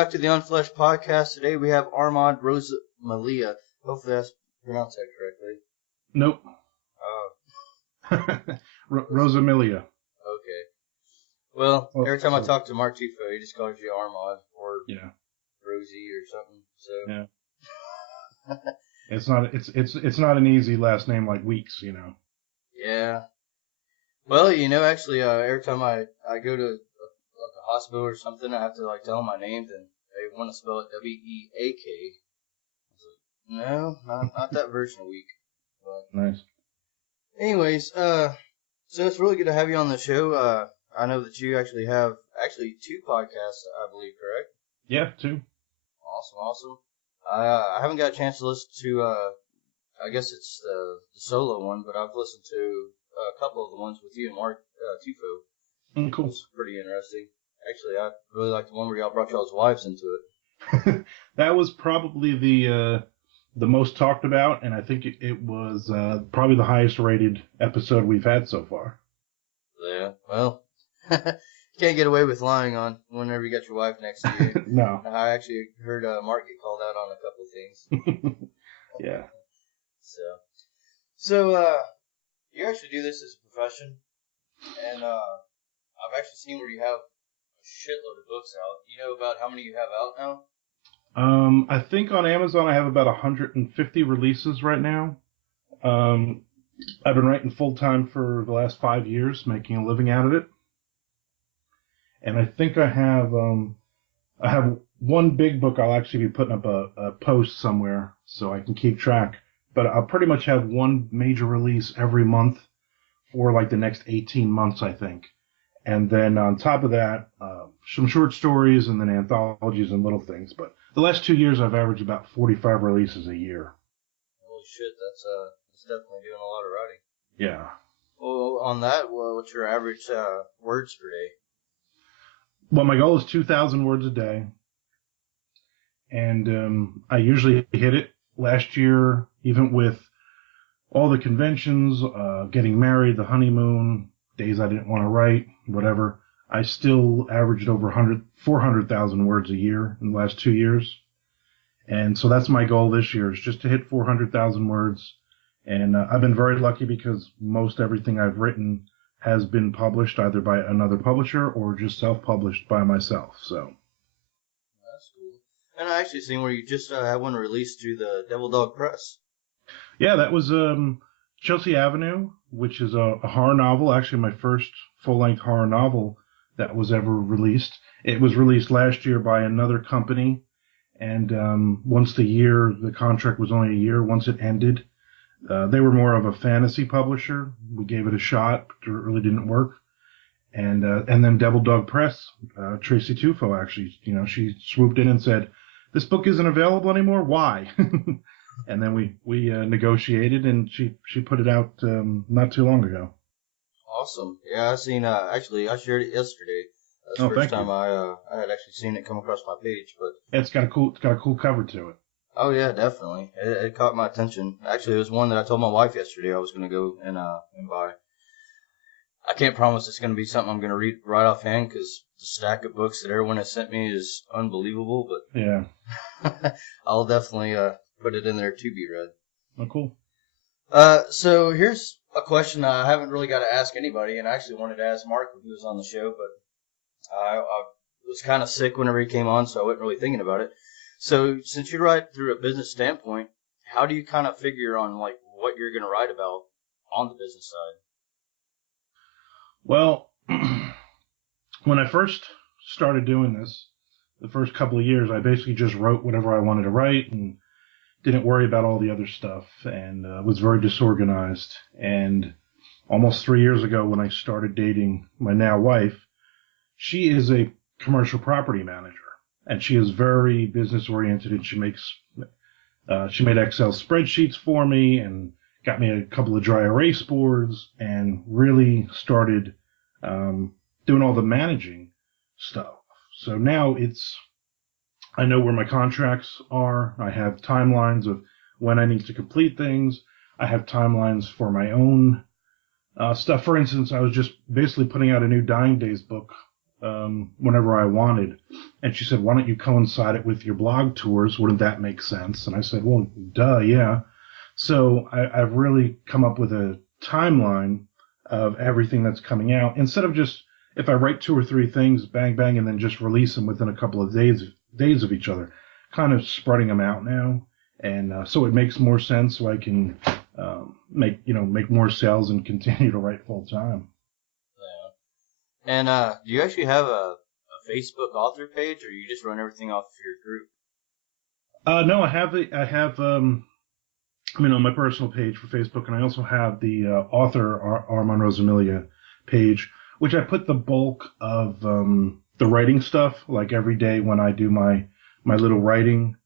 back to the Unfleshed podcast. Today we have Armand Rosamilia. Hopefully that's pronounced that correctly. Nope. Oh. Rosamilia. Okay. Well, every time I talk to Mark Tifo, he just calls you Armand or Rosie or something. So yeah. It's not an easy last name like Weeks, you know. Yeah. Well, actually, every time I go to a hospital or something, I have to tell them my name, and they want to spell it W-E-A-K. I was like, no, not that version of week. But nice. Anyways, so it's really good to have you on the show. I know that you actually have two podcasts, I believe, correct? Yeah, two. Awesome. I haven't got a chance to listen to, I guess it's the solo one, but I've listened to a couple of the ones with you and Mark Tifo. Cool. It's pretty interesting. Actually, I really like the one where y'all brought y'all's wives into it. That was probably the most talked about, and I think it was probably the highest rated episode we've had so far. Yeah, well, can't get away with lying on whenever you got your wife next to you. No. I actually heard Mark get called out on a couple of things. Yeah. So you actually do this as a profession, and I've actually seen where you have a shitload of books out. You know about how many you have out now? I think on Amazon I have about 150 releases right now. I've been writing full time for the last 5 years, making a living out of it. And I think I have one big book. I'll actually be putting up a post somewhere so I can keep track. But I'll pretty much have one major release every month for the next 18 months, I think. And then on top of that, some short stories and then anthologies and little things. But the last 2 years, I've averaged about 45 releases a year. Holy shit, that's definitely doing a lot of writing. Yeah. Well, on that, what's your average words per day? Well, my goal is 2,000 words a day. And I usually hit it. Last year, even with all the conventions, getting married, the honeymoon, days I didn't want to write, whatever, I still averaged over 400,000 words a year in the last 2 years. And so that's my goal this year, is just to hit 400,000 words. And I've been very lucky because most everything I've written has been published either by another publisher or just self-published by myself. So that's cool. And I actually seen where you just had one released through the Devil Dog Press. Yeah, that was Chelsea Avenue, which is a horror novel, actually my first full-length horror novel that was ever released. It was released last year by another company, and once the contract was only a year, once it ended, they were more of a fantasy publisher. We gave it a shot, but it really didn't work. And then Devil Dog Press, Tracy Tufo actually, she swooped in and said, "This book isn't available anymore. Why?" And then we negotiated, and she put it out not too long ago. Awesome. Yeah, I seen. Actually, I shared it yesterday. That's the first time I had actually seen it come across my page. But it's got a cool cover to it. Oh yeah, definitely. It caught my attention. Actually, it was one that I told my wife yesterday I was going to go and buy. I can't promise it's going to be something I'm going to read right offhand because the stack of books that everyone has sent me is unbelievable. But yeah, I'll definitely put it in there to be read. Oh, cool. So here's a question I haven't really got to ask anybody, and I actually wanted to ask Mark when he was on the show, but I was kind of sick whenever he came on, so I wasn't really thinking about it. So since you write through a business standpoint, how do you kind of figure on what you're going to write about on the business side? Well, when I first started doing this, the first couple of years, I basically just wrote whatever I wanted to write and didn't worry about all the other stuff, and was very disorganized. And almost 3 years ago, when I started dating my now wife, she is a commercial property manager, and she is very business oriented, and she made Excel spreadsheets for me and got me a couple of dry erase boards and really started doing all the managing stuff. So now I know where my contracts are. I have timelines of when I need to complete things. I have timelines for my own stuff. For instance, I was just basically putting out a new Dying Days book whenever I wanted. And she said, why don't you coincide it with your blog tours? Wouldn't that make sense? And I said, well, duh, yeah. So I've really come up with a timeline of everything that's coming out. Instead of just, if I write 2 or 3 things, bang, bang, and then just release them within a couple of days of each other, kind of spreading them out now. And so it makes more sense, so I can make more sales and continue to write full time. Yeah. And do you actually have a Facebook author page, or you just run everything off of your group? No, I have on my personal page for Facebook, and I also have the author Armand Rosamilia page, which I put the bulk of the writing stuff, like every day when I do my little writing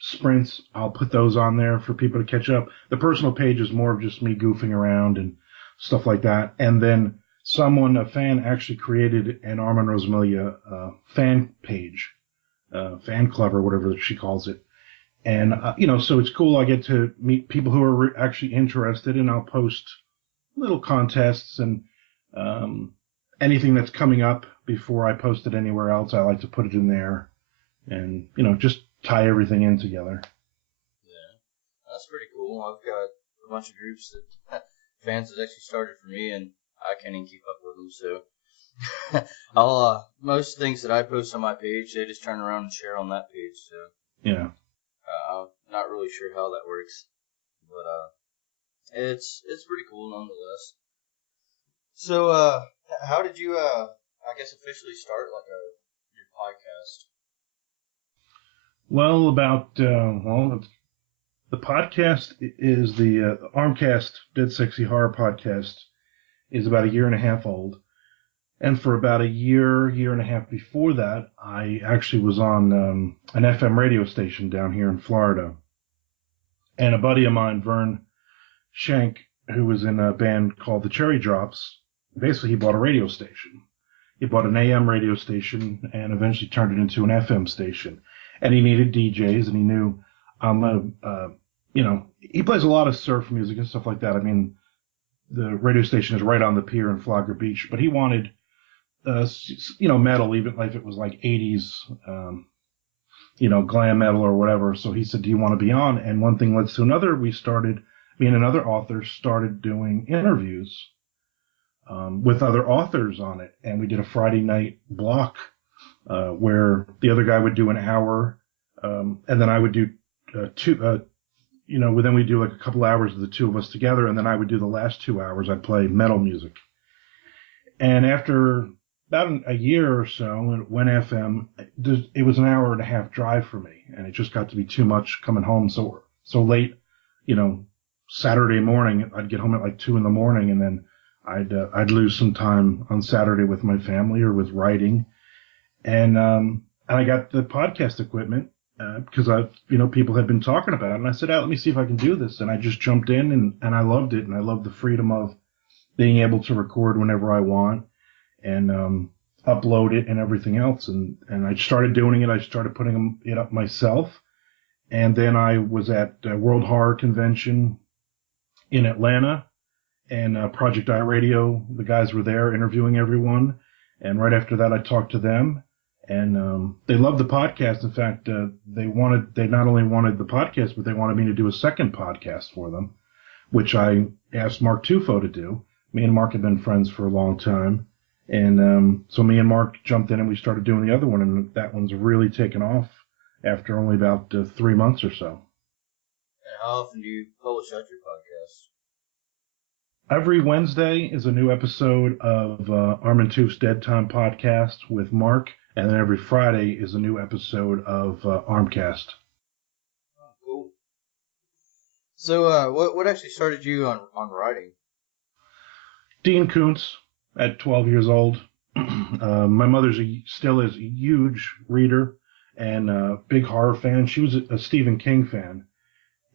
sprints, I'll put those on there for people to catch up. The personal page is more of just me goofing around and stuff like that. And then a fan actually created an Armand Rosamilia fan page, fan club or whatever she calls it. And, so it's cool. I get to meet people who are actually interested, and I'll post little contests and anything that's coming up before I post it anywhere else. I like to put it in there and, just tie everything in together. Yeah, that's pretty cool. I've got a bunch of groups that fans that actually started for me, and I can't even keep up with them. So most things that I post on my page, they just turn around and share on that page. So yeah. I'm not really sure how that works, but it's pretty cool nonetheless. So how did you I guess officially start your podcast? Well, the podcast is the Armcast Dead Sexy Horror Podcast is about 1.5 years old. And for about a year and a half before that, I actually was on an FM radio station down here in Florida. And a buddy of mine, Vern Shank, who was in a band called the Cherry Drops, basically he bought a radio station. He bought an AM radio station and eventually turned it into an FM station. And he needed DJs, and he knew, he plays a lot of surf music and stuff like that. I mean, the radio station is right on the pier in Flagler Beach, but he wanted metal, even if it was like 80s, glam metal or whatever. So he said, do you want to be on? And one thing led to another. Me and another author started doing interviews with other authors on it. And we did a Friday night block where the other guy would do an hour, and then I would do then we'd do like a couple hours of the two of us together, and then I would do the last 2 hours. I'd play metal music. And after about a year or so, it went FM. It was an 1.5 hour drive for me, and it just got to be too much coming home so late. Saturday morning, I'd get home at like 2 a.m, and then I'd lose some time on Saturday with my family or with writing. And I got the podcast equipment because people had been talking about it, and I said, let me see if I can do this. And I just jumped in, and I loved it, and I loved the freedom of being able to record whenever I want and upload it and everything else. And I started doing it. I started putting it up myself. And then I was at World Horror Convention in Atlanta, and Project iRadio, the guys were there interviewing everyone. And right after that, I talked to them, and they loved the podcast. In fact, they not only wanted the podcast, but they wanted me to do a second podcast for them, which I asked Mark Tufo to do. Me and Mark have been friends for a long time. And so me and Mark jumped in and we started doing the other one, and that one's really taken off after only about 3 months or so. And how often do you publish out your podcast? Every Wednesday is a new episode of Armand Tuf's Dead Time podcast with Mark, and then every Friday is a new episode of Armcast. Oh, cool. So what actually started you on writing? Dean Koontz at 12 years old. My mother still is a huge reader and a big horror fan. She was a Stephen King fan.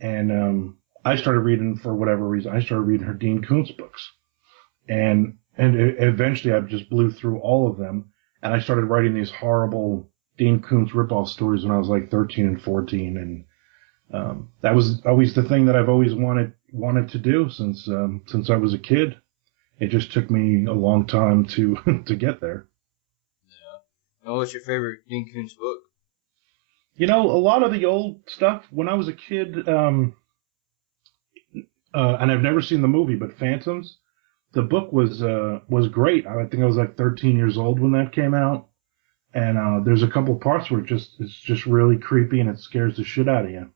And I started reading, for whatever reason, I started reading her Dean Koontz books. And eventually I just blew through all of them. And I started writing these horrible Dean Koontz ripoff stories when I was like 13 and 14. And that was always the thing that I've always wanted to do since I was a kid. It just took me a long time to get there. And what's your favorite Dean Koontz book? You know, a lot of the old stuff when I was a kid, and I've never seen the movie, but Phantoms, the book was great. I think I was like 13 years old when that came out, and there's a couple parts where it's just really creepy and it scares the shit out of you.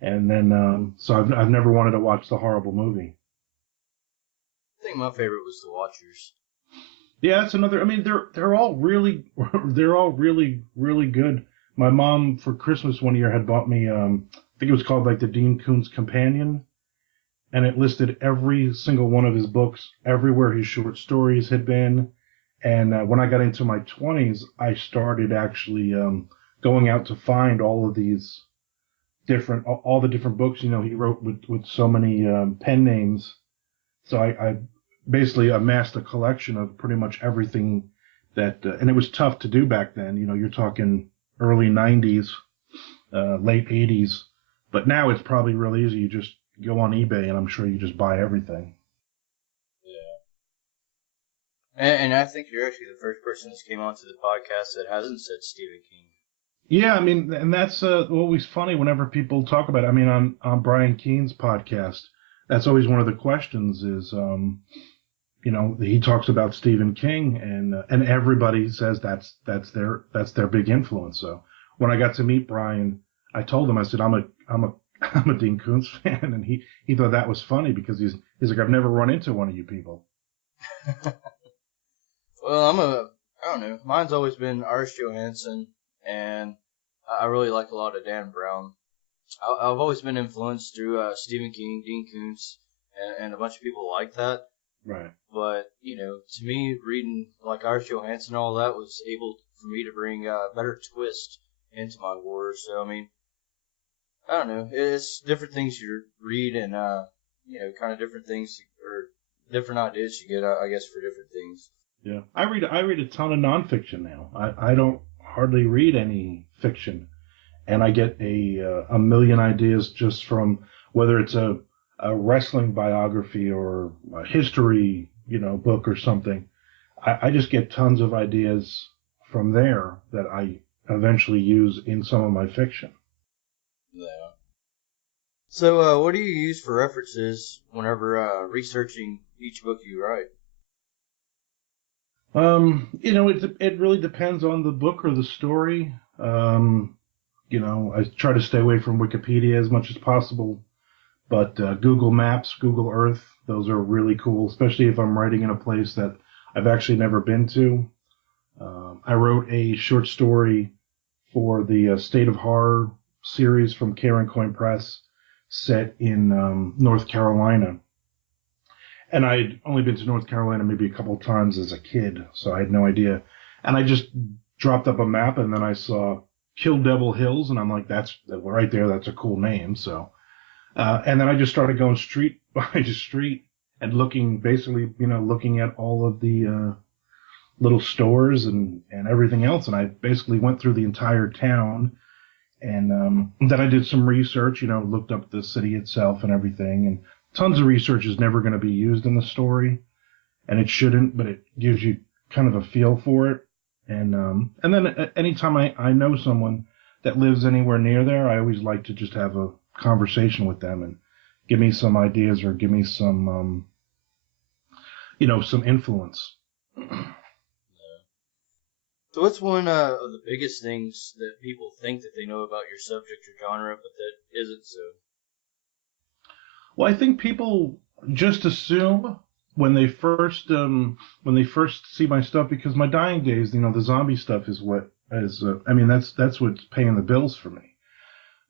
And then so I've never wanted to watch the horrible movie. I think my favorite was The Watchers. Yeah, that's another. I mean, they're all really they're all really good. My mom for Christmas one year had bought me I think it was called like the Dean Koontz Companion, and it listed every single one of his books, everywhere his short stories had been. And when I got into my 20s, I started actually going out to find all of these all the different books. You know, he wrote with so many pen names. So I basically amassed a collection of pretty much everything that, and it was tough to do back then. You know, you're talking early 90s, late 80s. But now it's probably really easy. You just go on eBay and I'm sure you just buy everything. Yeah. And I think you're actually the first person that came onto the podcast that hasn't said Stephen King. Yeah, I mean, and that's always funny whenever people talk about it. I mean, on Brian Keene's podcast, that's always one of the questions is, you know, he talks about Stephen King, and everybody says that's their big influence. So when I got to meet Brian, I told him, I said, I'm a Dean Koontz fan, and he thought that was funny because he's like, I've never run into one of you people. Well, I don't know. Mine's always been Ars Johansson, and I really like a lot of Dan Brown. I've always been influenced through Stephen King, Dean Koontz, and a bunch of people like that. Right. But, you know, to me, reading like Ars Johansson and all that was able for me to bring a better twist into my horror. So, I mean, I don't know. It's different things you read and, you know, kind of different things or different ideas you get, I guess, for different things. Yeah. I read a ton of nonfiction now. I don't hardly read any fiction. And I get a million ideas just from whether it's a wrestling biography or a history, you know, book or something. I just get tons of ideas from there that I eventually use in some of my fiction. Yeah. So, what do you use for references whenever researching each book you write? You know, it really depends on the book or the story. You know, I try to stay away from Wikipedia as much as possible, but Google Maps, Google Earth, those are really cool, especially if I'm writing in a place that I've actually never been to. I wrote a short story for the State of Horror series from Karen Coin Press, set in North Carolina. And I'd only been to North Carolina maybe a couple of times as a kid, so I had no idea. And I just dropped up a map, and then I saw Kill Devil Hills, and I'm like, that's right there. That's a cool name. So, and then I just started going street by street and looking, basically, you know, looking at all of the little stores and everything else. And I basically went through the entire town, and then I did some research, you know, looked up the city itself and everything. And tons of research is never going to be used in the story, and it shouldn't, but it gives you kind of a feel for it. And then anytime I know someone that lives anywhere near there, I always like to just have a conversation with them and give me some ideas or give me some, you know, some influence. So what's one of the biggest things that people think that they know about your subject or genre, but that isn't so? Well, I think people just assume when they first see my stuff, because my dying days, you know, the zombie stuff is what is I mean, that's what's paying the bills for me.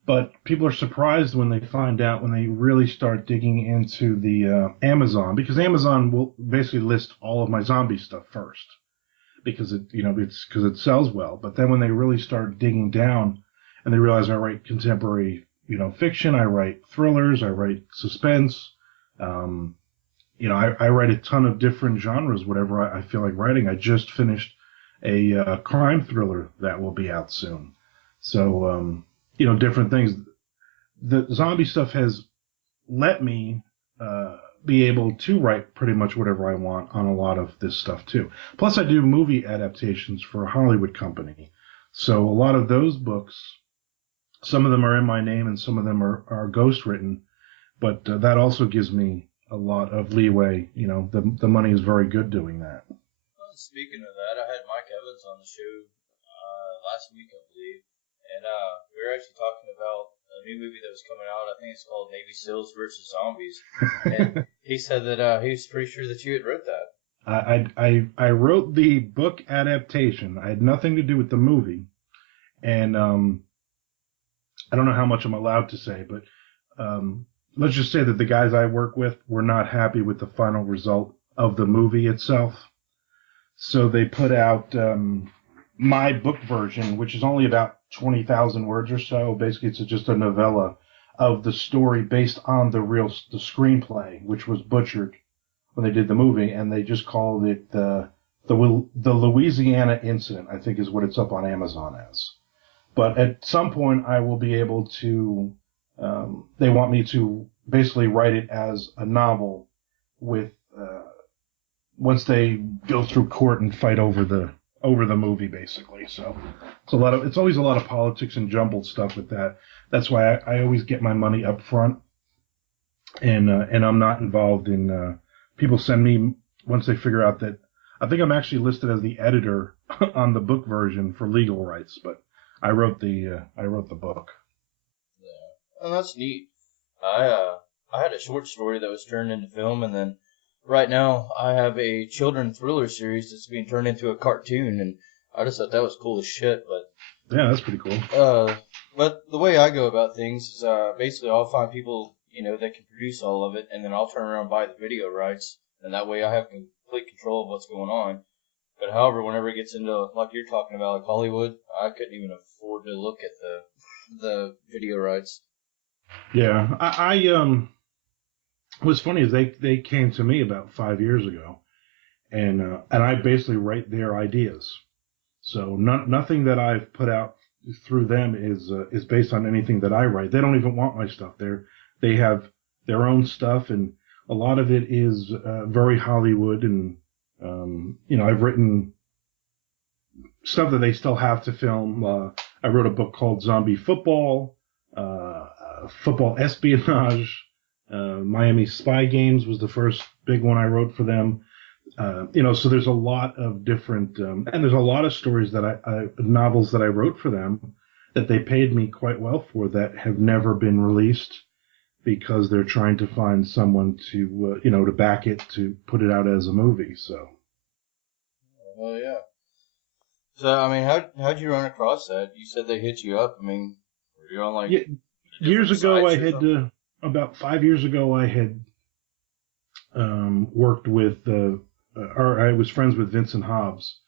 But people are surprised when they find out, when they really start digging into the Amazon, because Amazon will basically list all of my zombie stuff first, because it sells well. But then when they really start digging down and they realize I write contemporary, you know, fiction, I write thrillers, I write suspense, you know, I write a ton of different genres, whatever I feel like writing. I just finished a crime thriller that will be out soon. So, you know, different things. The zombie stuff has let me be able to write pretty much whatever I want on a lot of this stuff too. Plus, I do movie adaptations for a Hollywood company. So a lot of those books, some of them are in my name and some of them are ghostwritten, but that also gives me a lot of leeway. You know, the money is very good doing that. Well, speaking of that, I had Mike Evans on the show last week, I believe, and we were actually talking about a new movie that was coming out. I think it's called Navy SEALs versus Zombies, and he said that he was pretty sure that you had wrote that. I wrote the book adaptation. I had nothing to do with the movie, and I don't know how much I'm allowed to say, but let's just say that the guys I work with were not happy with the final result of the movie itself. So they put out my book version, which is only about 20,000 words or so. Basically, it's just a novella of the story based on the screenplay, which was butchered when they did the movie, and they just called it the Louisiana Incident, I think is what it's up on Amazon as. But at some point, I will be able to. They want me to basically write it as a novel with. Once they go through court and fight over the movie, basically. So it's always a lot of politics and jumbled stuff with that. That's why I always get my money up front, and I'm not involved in. People send me once they figure out that I think I'm actually listed as the editor on the book version for legal rights, but I wrote the book. Yeah, oh, that's neat. I had a short story that was turned into film, and then right now I have a children thriller series that's being turned into a cartoon, and I just thought that was cool as shit. But yeah, that's pretty cool. But the way I go about things is basically I'll find people that can produce all of it, and then I'll turn around and buy the video rights, and that way I have complete control of what's going on. But however, whenever it gets into like you're talking about, like Hollywood, I couldn't even afford to look at the video rights. Yeah, I what's funny is they came to me about 5 years ago, and I basically write their ideas. So nothing that I've put out through them is based on anything that I write. They don't even want my stuff. They have their own stuff, and a lot of it is very Hollywood. And I've written stuff that they still have to film. I wrote a book called Zombie Football, Football Espionage. Miami Spy Games was the first big one I wrote for them. So there's a lot of different, and there's a lot of stories that novels that I wrote for them that they paid me quite well for that have never been released because they're trying to find someone to, to back it, to put it out as a movie. So. Oh yeah. So I mean, how'd you run across that? You said they hit you up. I mean, were you on like years ago? I had about 5 years ago. I had worked with or I was friends with Vincent Hobbs,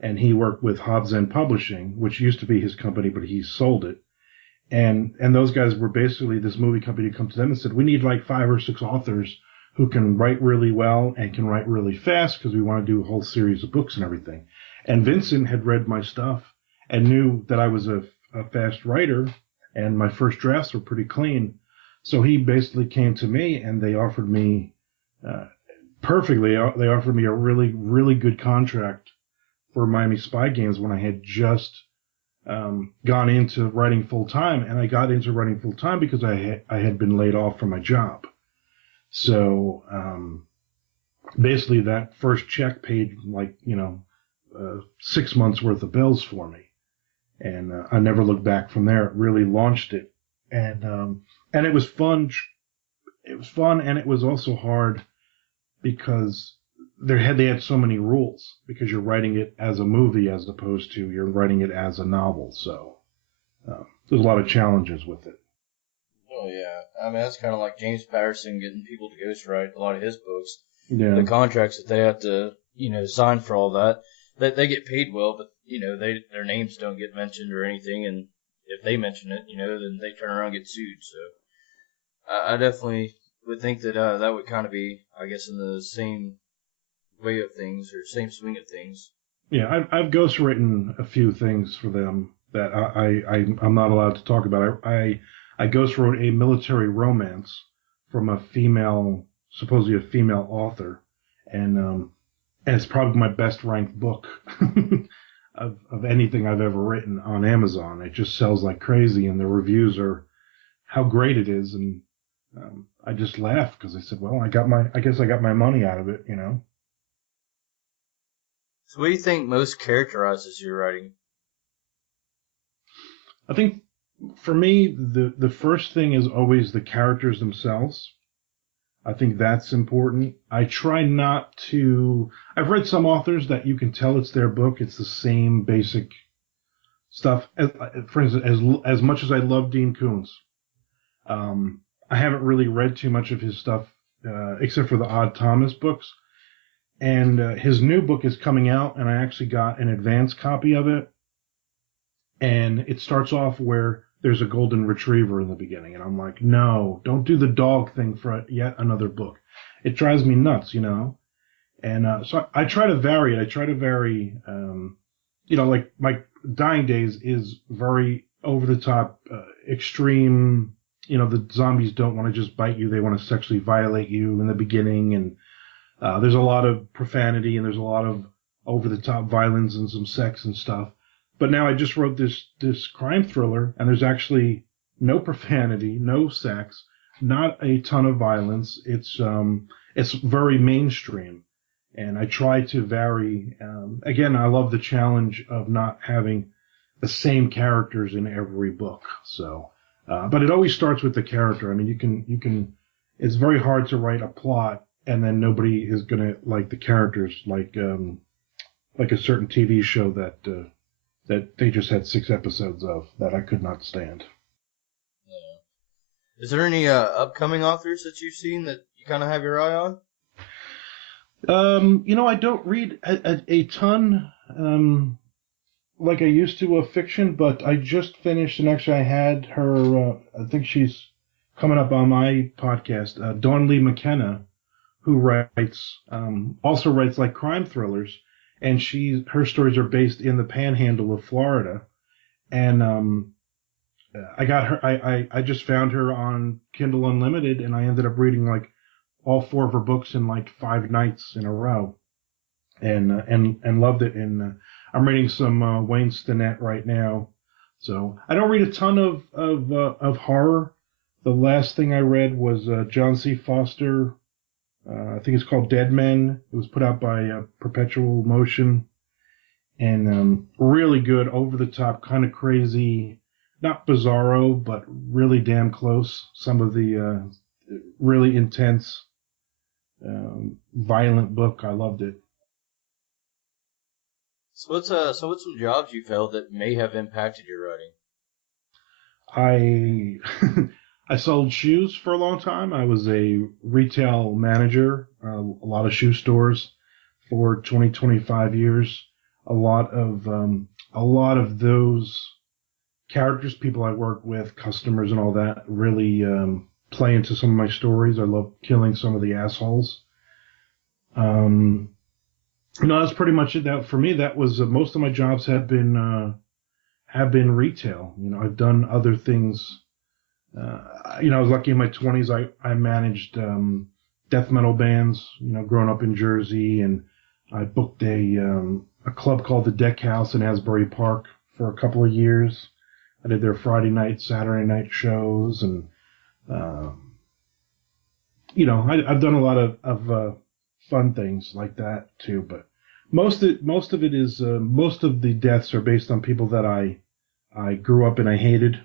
and he worked with Hobbs and Publishing, which used to be his company, but he sold it. And those guys were basically this movie company come to them and said, we need like 5 or 6 authors who can write really well and can write really fast because we want to do a whole series of books and everything. And Vincent had read my stuff and knew that I was a fast writer, and my first drafts were pretty clean. So he basically came to me, and they offered me perfectly. They offered me a really, really good contract for Miami Spy Games when I had just gone into writing full time, and I got into writing full time because I had been laid off from my job. So basically, that first check paid 6 months worth of bills for me, and I never looked back from there. It really launched it, and it was fun. It was fun, and it was also hard because they had so many rules because you're writing it as a movie as opposed to you're writing it as a novel. So there's a lot of challenges with it. Oh yeah, I mean that's kind of like James Patterson getting people to ghostwrite a lot of his books. Yeah. The contracts that they have to sign for all that, they get paid well, but their names don't get mentioned or anything, and if they mention it, then they turn around and get sued. So I definitely would think that that would kind of be, I guess, in the same way of things or same swing of things. Yeah, I've ghostwritten a few things for them that I'm not allowed to talk about. I ghostwrote a military romance from a female supposedly a female author, and it's probably my best ranked book of anything I've ever written on Amazon. It just sells like crazy, and the reviews are how great it is, and I just laughed because I said, well, I guess I got my money out of it, you know. So what do you think most characterizes your writing? I think for me, the first thing is always the characters themselves. I think that's important. I try not to. I've read some authors that you can tell it's their book. It's the same basic stuff. For instance, as much as I love Dean Koontz, I haven't really read too much of his stuff except for the Odd Thomas books. And his new book is coming out, and I actually got an advance copy of it. And it starts off where there's a golden retriever in the beginning, and I'm like, no, don't do the dog thing for yet another book. It drives me nuts, you know. And so I try to vary it. I try to vary, like my Dying Days is very over the top, extreme. You know, the zombies don't want to just bite you; they want to sexually violate you in the beginning, and there's a lot of profanity and there's a lot of over the top violence and some sex and stuff. But now I just wrote this crime thriller, and there's actually no profanity, no sex, not a ton of violence. It's very mainstream, and I try to vary. Again, I love the challenge of not having the same characters in every book. So, but it always starts with the character. I mean, you can. It's very hard to write a plot and then nobody is gonna like the characters, like a certain TV show that they just had 6 episodes of that I could not stand. Yeah. Is there any upcoming authors that you've seen that you kind of have your eye on? I don't read a ton like I used to of fiction, but I just finished, and actually I had her. I think she's coming up on my podcast. Dawn Lee McKenna, who also writes like crime thrillers, and her stories are based in the Panhandle of Florida, and I got her. I just found her on Kindle Unlimited, and I ended up reading like all 4 of her books in like 5 nights in a row, and loved it. And I'm reading some Wayne Stinnett right now, so I don't read a ton of horror. The last thing I read was John C. Foster. I think it's called Dead Men. It was put out by Perpetual Motion, and really good, over the top, kind of crazy, not bizarro, but really damn close. Some of the really intense, violent book. I loved it. So what's some jobs you felt that may have impacted your writing? I I sold shoes for a long time. I was a retail manager, a lot of shoe stores for 20, 25 years. A lot of those characters, people I work with, customers and all that, really play into some of my stories. I love killing some of the assholes. That's pretty much it. That for me, that was most of my jobs have been retail. I've done other things. I was lucky in my 20s. I managed death metal bands. Growing up in Jersey, and I booked a club called the Deck House in Asbury Park for a couple of years. I did their Friday night, Saturday night shows, and I've done a lot of fun things like that too. But most of it is most of the deaths are based on people that I grew up and I hated.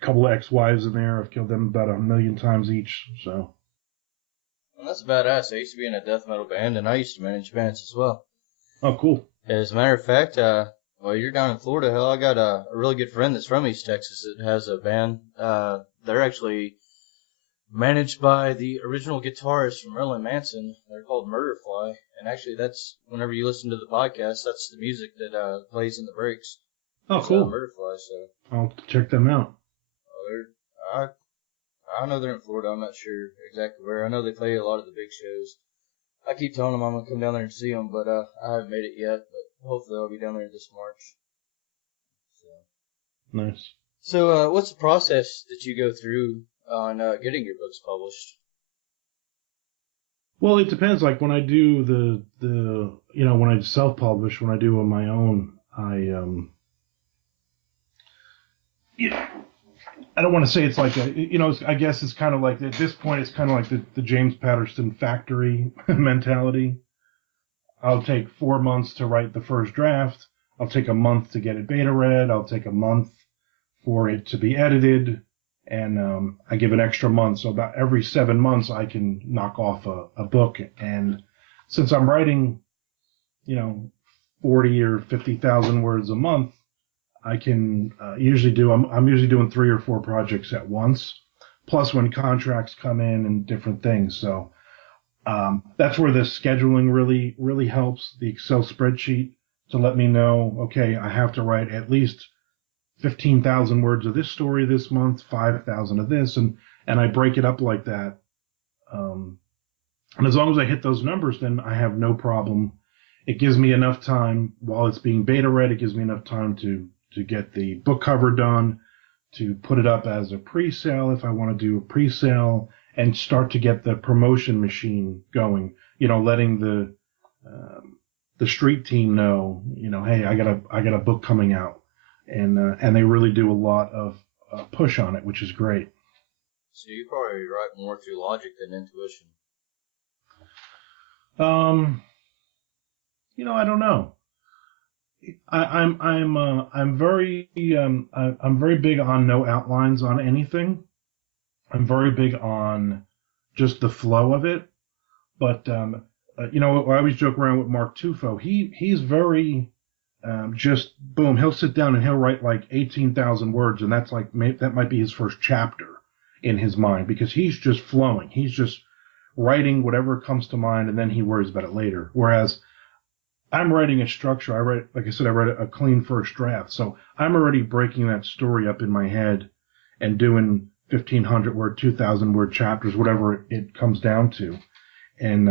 A couple of ex-wives in there. I've killed them about 1,000,000 times each. So. Well, that's badass. I used to be in a death metal band, and I used to manage bands as well. Oh, cool. As a matter of fact, well, you're down in Florida. Hell, I got a really good friend that's from East Texas that has a band. They're actually managed by the original guitarist from Marilyn Manson. They're called Murderfly, and actually, that's whenever you listen to the podcast, that's the music that plays in the breaks. Oh, cool. Murderfly. So I'll check them out. I know they're in Florida. I'm not sure exactly where. I know they play a lot of the big shows. I keep telling them I'm gonna come down there and see them, but I haven't made it yet. But hopefully I'll be down there this March. So. Nice. So what's the process that you go through on getting your books published? Well, it depends. Like when I do when I self-publish, when I do on my own, yeah, I don't want to say it's like I guess it's kind of like at this point, it's kind of like the James Patterson factory mentality. I'll take 4 months to write the first draft. I'll take a month to get it beta read. I'll take a month for it to be edited, and I give an extra month. So about every 7 months, I can knock off a book. And since I'm writing, 40 or 50,000 words a month, I can usually do. I'm usually doing 3 or 4 projects at once. Plus, when contracts come in and different things, so that's where the scheduling really helps. The Excel spreadsheet to let me know, okay, I have to write at least 15,000 words of this story this month, 5,000 of this, and I break it up like that. And as long as I hit those numbers, then I have no problem. It gives me enough time while it's being beta read. It gives me enough time to get the book cover done, to put it up as a pre-sale if I want to do a pre-sale, and start to get the promotion machine going. Letting the street team know, hey, I got a book coming out, and they really do a lot of push on it, which is great. So you probably write more through logic than intuition. I don't know. I'm very big on no outlines on anything. I'm very big on just the flow of it. But I always joke around with Mark Tufo. He's very just boom. He'll sit down and he'll write like 18,000 words, and that's like that might be his first chapter in his mind because he's just flowing. He's just writing whatever comes to mind, and then he worries about it later. Whereas I'm writing a structure. Like I said, I write a clean first draft. So I'm already breaking that story up in my head and doing 1,500 word, 2,000 word chapters, whatever it comes down to. And,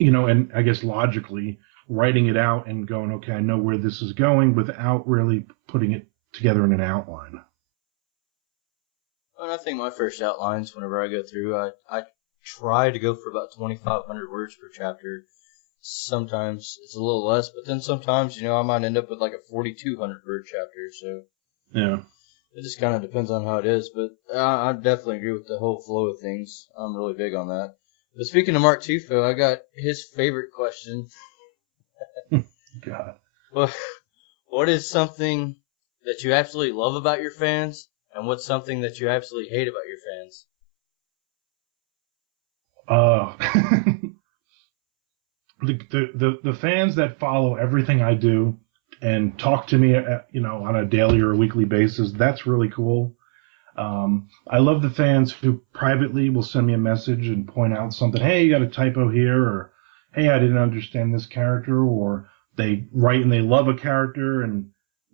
and I guess logically writing it out and going, okay, I know where this is going without really putting it together in an outline. Well, I think my first outlines, whenever I go through, I try to go for about 2,500 words per chapter. Sometimes it's a little less, but then sometimes, I might end up with like a 4,200 word chapter. So yeah, it just kind of depends on how it is. But I definitely agree with the whole flow of things. I'm really big on that. But speaking of Mark Tufo, I got his favorite question. God. What is something that you absolutely love about your fans, and what's something that you absolutely hate about your fans? The fans that follow everything I do and talk to me, on a daily or a weekly basis, that's really cool. I love the fans who privately will send me a message and point out something. Hey, you got a typo here, or hey, I didn't understand this character, or they write and they love a character and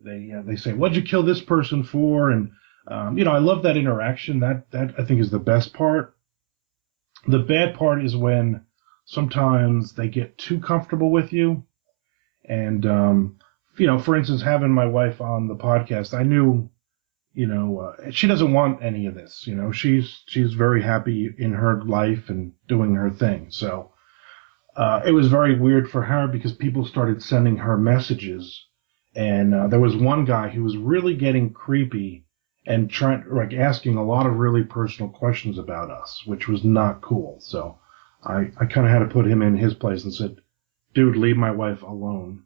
they say, what'd you kill this person for? And I love that interaction. That I think is the best part. The bad part is when sometimes they get too comfortable with you. And, for instance, having my wife on the podcast, I knew, she doesn't want any of this. She's very happy in her life and doing her thing. So it was very weird for her because people started sending her messages. And there was one guy who was really getting creepy and asking a lot of really personal questions about us, which was not cool. So I kind of had to put him in his place and said, dude, leave my wife alone.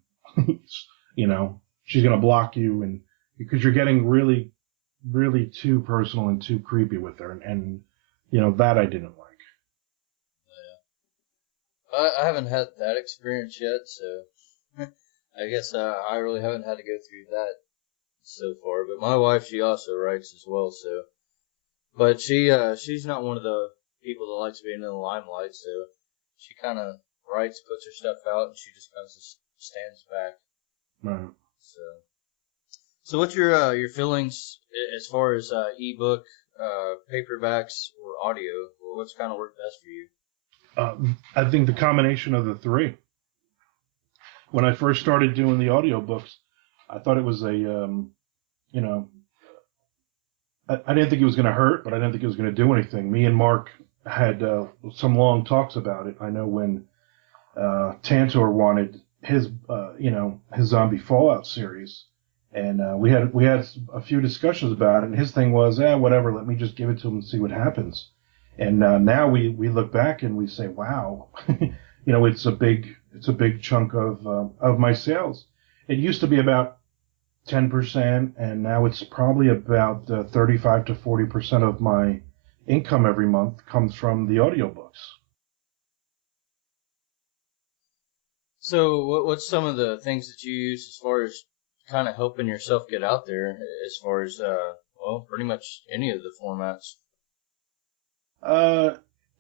She's going to block you and because you're getting really, really too personal and too creepy with her. And that I didn't like. Yeah. I haven't had that experience yet, so I guess I really haven't had to go through that so far. But my wife, she also writes as well, so. But she's not one of the people that likes being in the limelight, so she kind of writes, puts her stuff out, and she just kind of stands back. Right. So what's your feelings as far as ebook, paperbacks, or audio? What's kind of worked best for you? I think the combination of the three. When I first started doing the audiobooks, I thought it was I didn't think it was going to hurt, but I didn't think it was going to do anything. Me and Mark had some long talks about it. I know when Tantor wanted his his zombie Fallout series, and we had a few discussions about it. And his thing was, whatever, let me just give it to him and see what happens. And now we look back and we say, wow, it's a big chunk of my sales. It used to be about 10%, and now it's probably about 35 to 40% of my income every month comes from the audiobooks. So what's some of the things that you use as far as kind of helping yourself get out there as far as, pretty much any of the formats?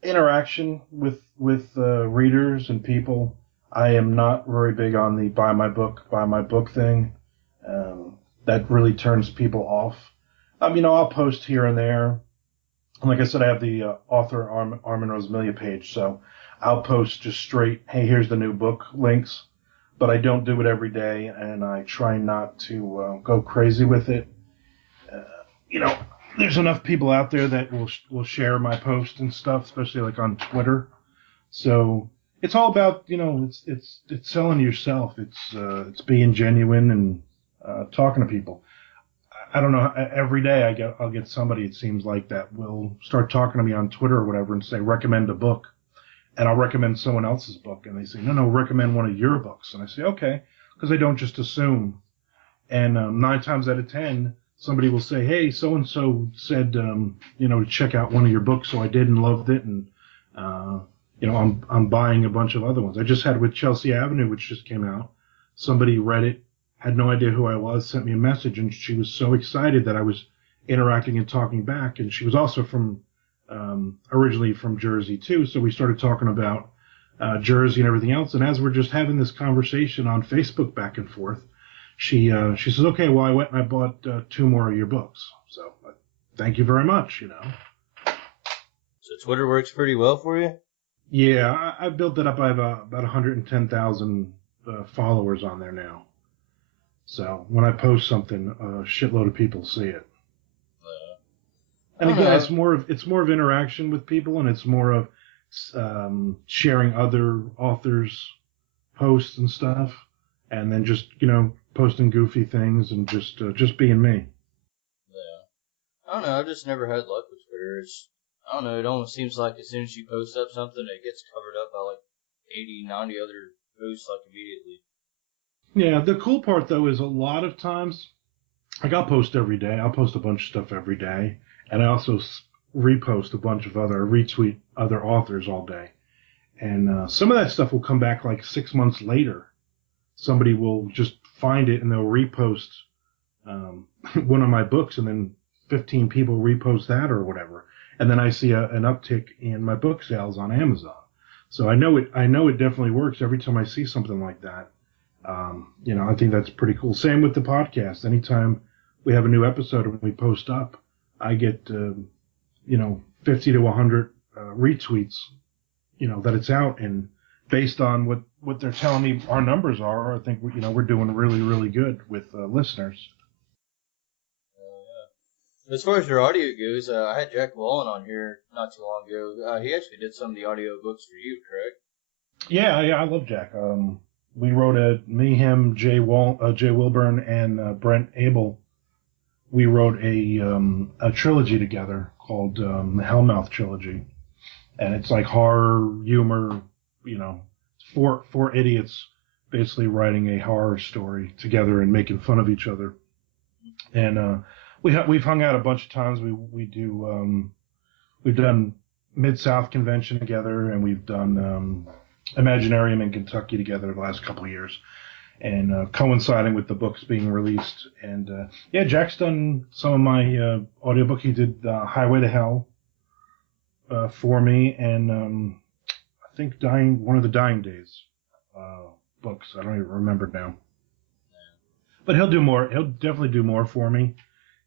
Interaction with readers and people. I am not very big on the buy my book thing. That really turns people off. I'll post here and there. And like I said, I have the author Armand Rosamilia page, so I'll post just straight, hey, here's the new book links. But I don't do it every day, and I try not to go crazy with it. There's enough people out there that will share my post and stuff, especially like on Twitter. So it's all about it's selling yourself. It's being genuine and talking to people. I don't know. Every day I'll get somebody, it seems like, that will start talking to me on Twitter or whatever and say recommend a book, and I'll recommend someone else's book, and they say no, recommend one of your books, and I say okay, because I don't just assume. And 9 times out of 10, somebody will say, hey, so and so said to check out one of your books, so I did and loved it, and I'm buying a bunch of other ones. I just had with Chelsea Avenue, which just came out. Somebody read it, had no idea who I was, sent me a message, and she was so excited that I was interacting and talking back. And she was also originally from Jersey too, so we started talking about Jersey and everything else. And as we're just having this conversation on Facebook back and forth, she says, okay, well, I went and I bought 2 more of your books. So thank you very much, So Twitter works pretty well for you? Yeah, I built it up. I have about 110,000 followers on there now. So when I post something, a shitload of people see it. And again, it's more of interaction with people, and it's more of sharing other authors' posts and stuff, and then just posting goofy things and just being me. Yeah, I don't know. I've just never had luck with Twitter. I don't know. It almost seems like as soon as you post up something, it gets covered up by like 80, 90 other posts like immediately. Yeah, the cool part, though, is a lot of times, like, I'll post every day. I'll post a bunch of stuff every day. And I also retweet other authors all day. And some of that stuff will come back like 6 months later. Somebody will just find it and they'll repost one of my books, and then 15 people repost that or whatever. And then I see an uptick in my book sales on Amazon. So I know it definitely works every time I see something like that. I think that's pretty cool. Same with the podcast. Anytime we have a new episode and we post up, I get 50 to 100 retweets, that it's out. And based on what they're telling me our numbers are, I think we're doing really, really good with listeners. Yeah. As far as your audio goes, I had Jack Wallen on here not too long ago. He actually did some of the audio books for you, correct? Yeah, I love Jack. We wrote me, him, Jay Wilburn, and Brent Abel. We wrote a trilogy together called the Hellmouth Trilogy, and it's like horror, humor, four idiots basically writing a horror story together and making fun of each other. And we've hung out a bunch of times. We've done Mid-South Convention together, and we've done Imaginarium in Kentucky together the last couple of years, and coinciding with the books being released. And Jack's done some of my audiobook. He did Highway to Hell for me, and I think one of the Dying Days books. I don't even remember now. But he'll do more. He'll definitely do more for me,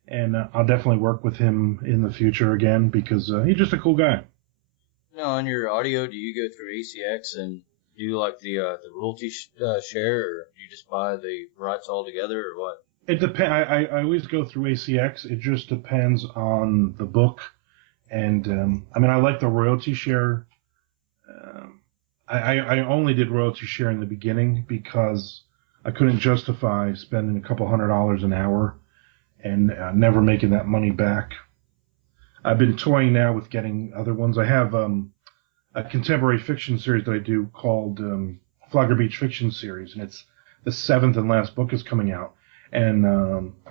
and I'll definitely work with him in the future again, because he's just a cool guy. On your audio, do you go through ACX and do like the royalty share, or do you just buy the rights all together, or what? It depends. I always go through ACX. It just depends on the book And I mean, I like the royalty share. I only did royalty share in the beginning because I couldn't justify spending a couple $100 an hour and never making that money back. I've been toying now with getting other ones. I have a contemporary fiction series that I do called Flagler Beach Fiction Series, and it's the 7th and last book is coming out. And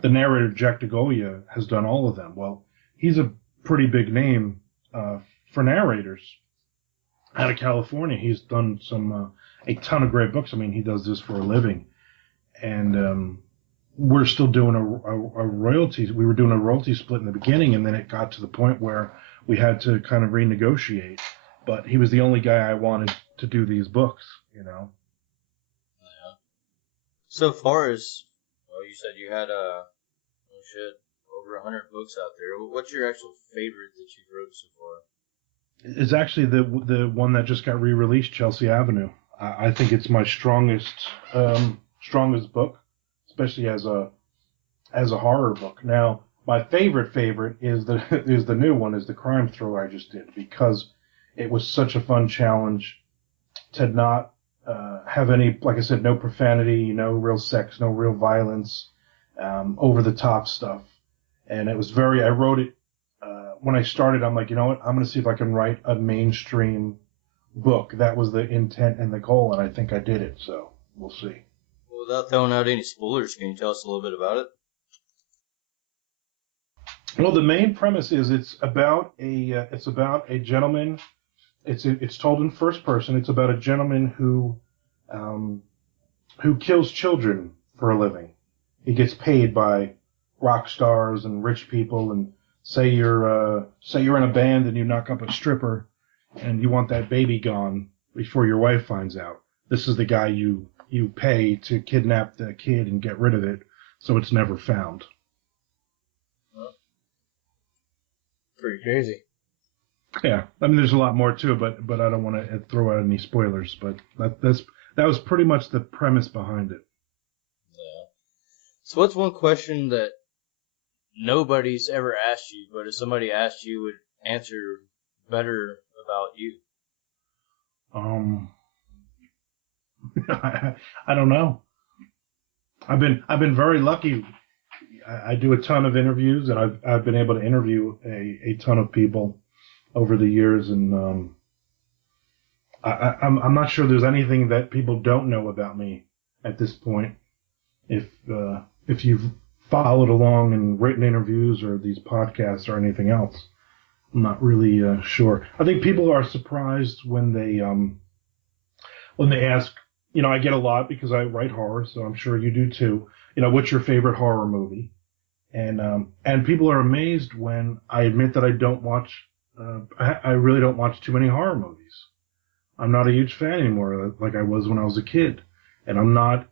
the narrator, Jack DeGolia, has done all of them. Well, he's a pretty big name for narrators out of California. He's done a ton of great books. I mean, he does this for a living. And we're still doing a royalty. We were doing a royalty split in the beginning, and then it got to the point where we had to kind of renegotiate. But he was the only guy I wanted to do these books, you know. Yeah. So far as, well, you said you had over 100 books out there. What's your actual favorite that you've wrote so far? It's actually the one that just got re-released, Chelsea Avenue. I think it's my strongest book, especially as a horror book. Now, my favorite is the new one, is the crime thriller I just did, because it was such a fun challenge to not have any, like I said, no profanity, no real sex, no real violence, over the top stuff. And it was I wrote it, when I started, I'm like, you know what, I'm going to see if I can write a mainstream book. That was the intent and the goal, and I think I did it, so we'll see. Well, without throwing out any spoilers, can you tell us a little bit about it? Well, the main premise is it's about a gentleman. It's told in first person. It's about a gentleman who kills children for a living. He gets paid by rock stars and rich people, and say you're in a band and you knock up a stripper and you want that baby gone before your wife finds out. This is the guy you pay to kidnap the kid and get rid of it so it's never found. Well, pretty crazy. Yeah, I mean, there's a lot more to it, but I don't want to throw out any spoilers. But that was pretty much the premise behind it. Yeah. So what's one question that nobody's ever asked you, but if somebody asked you, would answer better about you? I don't know. I've been very lucky. I do a ton of interviews, and I've been able to interview a ton of people over the years, and I'm not sure there's anything that people don't know about me at this point. If you've followed along and written interviews or these podcasts or anything else, I'm not really sure. I think people are surprised when they ask. You know, I get a lot because I write horror, so I'm sure you do too. You know, what's your favorite horror movie? And people are amazed when I admit that I don't watch. I really don't watch too many horror movies. I'm not a huge fan anymore, like I was when I was a kid, and I'm not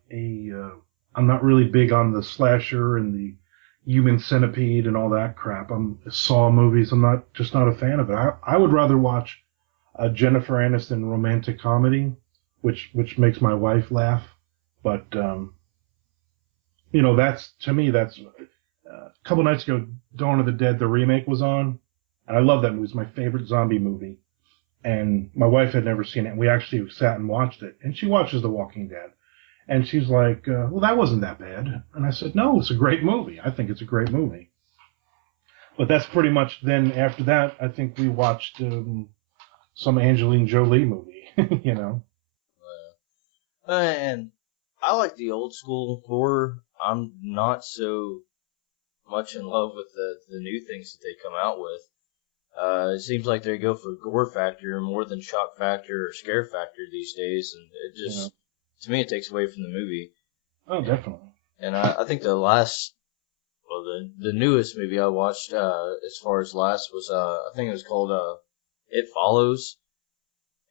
really big on the slasher and the human centipede and all that crap. Saw movies. I'm just not a fan of it. I would rather watch a Jennifer Aniston romantic comedy, which makes my wife laugh. But you know, to me that's a couple nights ago, Dawn of the Dead, the remake, was on, and I love that movie. It's my favorite zombie movie. And my wife had never seen it, and we actually sat and watched it. And she watches The Walking Dead. And she's like, well, that wasn't that bad. And I said, no, it's a great movie. I think it's a great movie. But that's pretty much, then after that, I think we watched some Angelina Jolie movie, you know. And I like the old school horror. I'm not so much in love with the new things that they come out with. It seems like they go for gore factor more than shock factor or scare factor these days, and it just, to me, it takes away from the movie. Oh, definitely. And I think the newest movie I watched, as far as last, was I think it was called It Follows,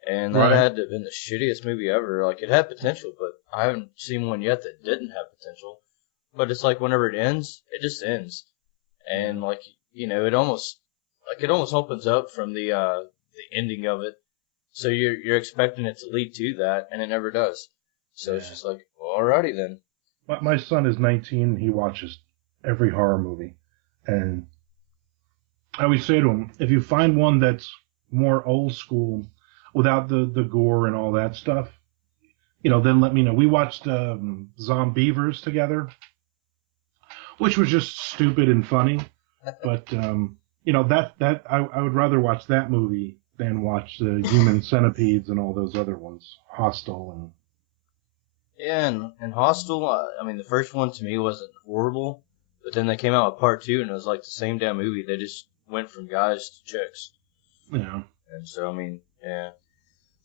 and that had to have been the shittiest movie ever. Like, it had potential, but I haven't seen one yet that didn't have potential. But it's like whenever it ends, it just ends, and like, you know, it almost opens up from the ending of it, so you're expecting it to lead to that, and it never does. So it's just like, well, alrighty then. My son is 19, and he watches every horror movie, and I always say to them, if you find one that's more old school, without the gore and all that stuff, then let me know. We watched Zombievers together, which was just stupid and funny. But I would rather watch that movie than watch the Human Centipedes and all those other ones, Hostel and. Yeah, and Hostel, I mean, the first one to me wasn't horrible, but then they came out with part two, and it was like the same damn movie. They just went from guys to chicks. Yeah. And so, I mean, yeah.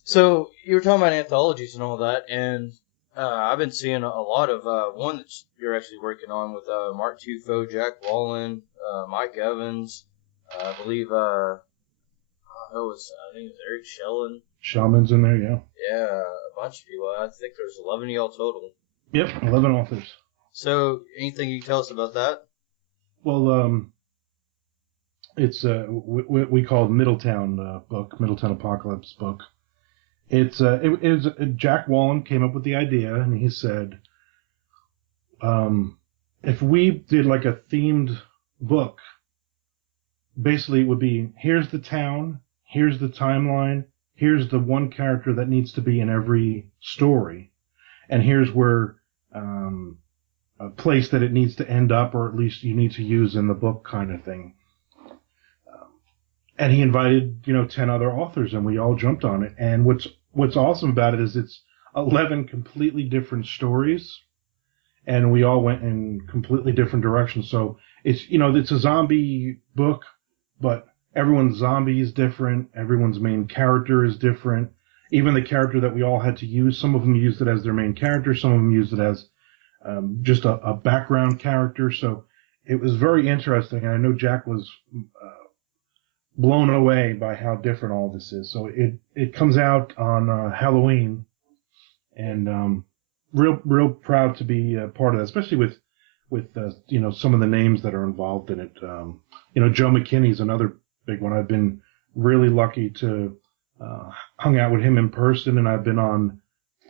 So, you were talking about anthologies and all that, and I've been seeing a lot of one that you're actually working on with Mark Tufo, Jack Wallen, Mike Evans, I believe, I think it was Eric Shellen. Shellman's in there, yeah. Yeah, a bunch of people. I think there's 11 of y'all total. Yep, 11 authors. So, anything you can tell us about that? Well, it's we call it Middletown book, Middletown Apocalypse book. It was Jack Wallen came up with the idea, and he said, if we did like a themed book, basically it would be, here's the town, here's the timeline, here's the one character that needs to be in every story, and here's where a place that it needs to end up, or at least you need to use in the book, kind of thing. And he invited 10 other authors, and we all jumped on it. And what's awesome about it is it's 11 completely different stories, and we all went in completely different directions. So it's a zombie book, but everyone's zombie is different. Everyone's main character is different. Even the character that we all had to use, some of them used it as their main character. Some of them used it as just a background character. So it was very interesting. And I know Jack was blown away by how different all this is. So it comes out on Halloween, and real proud to be part of that, especially with some of the names that are involved in it. Joe McKinney's another big one. I've been really lucky to hung out with him in person, and I've been on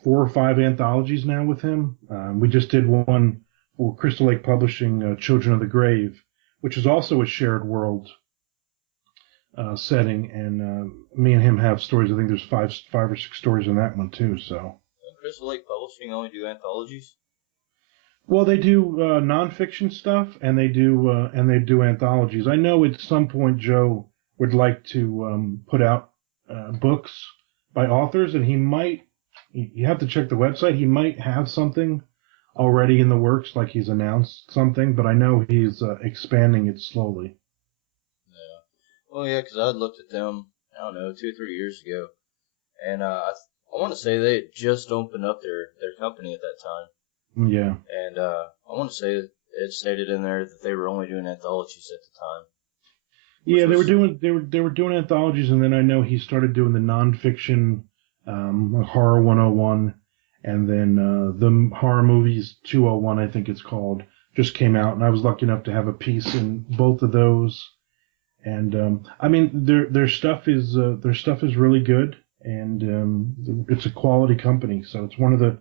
4 or 5 anthologies now with him. We just did one for Crystal Lake Publishing, Children of the Grave, which is also a shared world setting, and me and him have stories. I think there's five or six stories in that one too. So. Crystal Lake Publishing only do anthologies? Well, they do nonfiction stuff, and they do anthologies. I know at some point Joe would like to put out books by authors, and he might. You have to check the website. He might have something already in the works, like he's announced something, but I know he's expanding it slowly. Well, yeah, because I had looked at them, I don't know, 2 or 3 years ago, and I want to say they had just opened up their company at that time. Yeah. And I want to say it stated in there that they were only doing anthologies at the time. Yeah, they were doing anthologies, and then I know he started doing the nonfiction Horror 101, and then the Horror Movies 201, I think it's called, just came out, and I was lucky enough to have a piece in both of those. And I mean, their stuff is really good, and it's a quality company. So it's one of the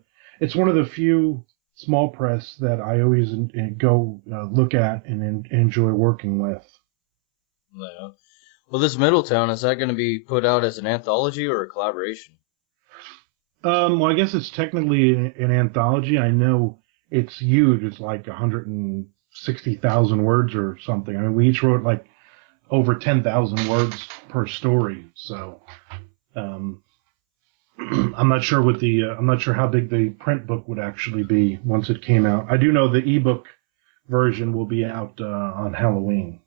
few small press that I always go look at and enjoy working with. Yeah. Well, this Middletown, is that going to be put out as an anthology or a collaboration? Well, I guess it's technically an anthology. I know it's huge. It's like 160,000 words or something. I mean, we each wrote like over 10,000 words per story. So, I'm not sure I'm not sure how big the print book would actually be once it came out. I do know the ebook version will be out on Halloween.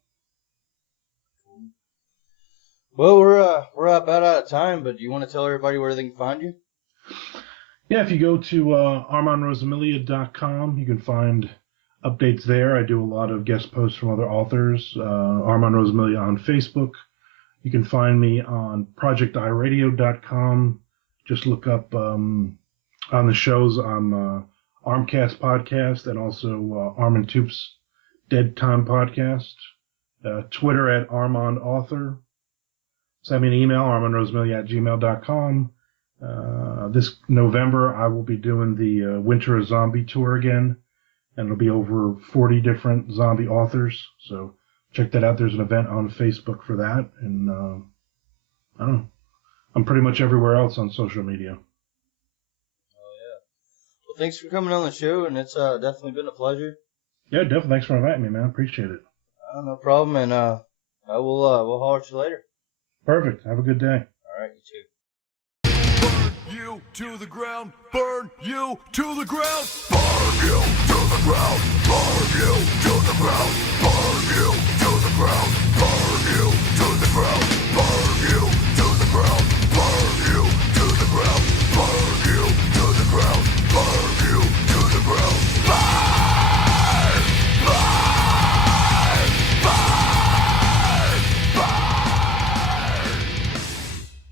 Well, we're about out of time, but do you want to tell everybody where they can find you? Yeah, if you go to ArmandRosamilia.com, you can find updates there. I do a lot of guest posts from other authors. Armand Rosamilia on Facebook. You can find me on ProjectIRadio.com. Just look up on the shows on Armcast podcast and also Armand Toop's Dead Time podcast. Twitter at Armand Author. Send me an email, armandrosamilia@gmail.com. This November, I will be doing the Winter of Zombie tour again, and it'll be over 40 different zombie authors. So check that out. There's an event on Facebook for that, and I don't know. I'm pretty much everywhere else on social media. Oh yeah. Well, thanks for coming on the show, and it's definitely been a pleasure. Yeah, definitely. Thanks for inviting me, man. Appreciate it. No problem, and I will we'll holler at you later. Perfect. Have a good day. All right, you too. Burn you to the ground, burn you to the ground, burn you to the ground, burn you to the ground, burn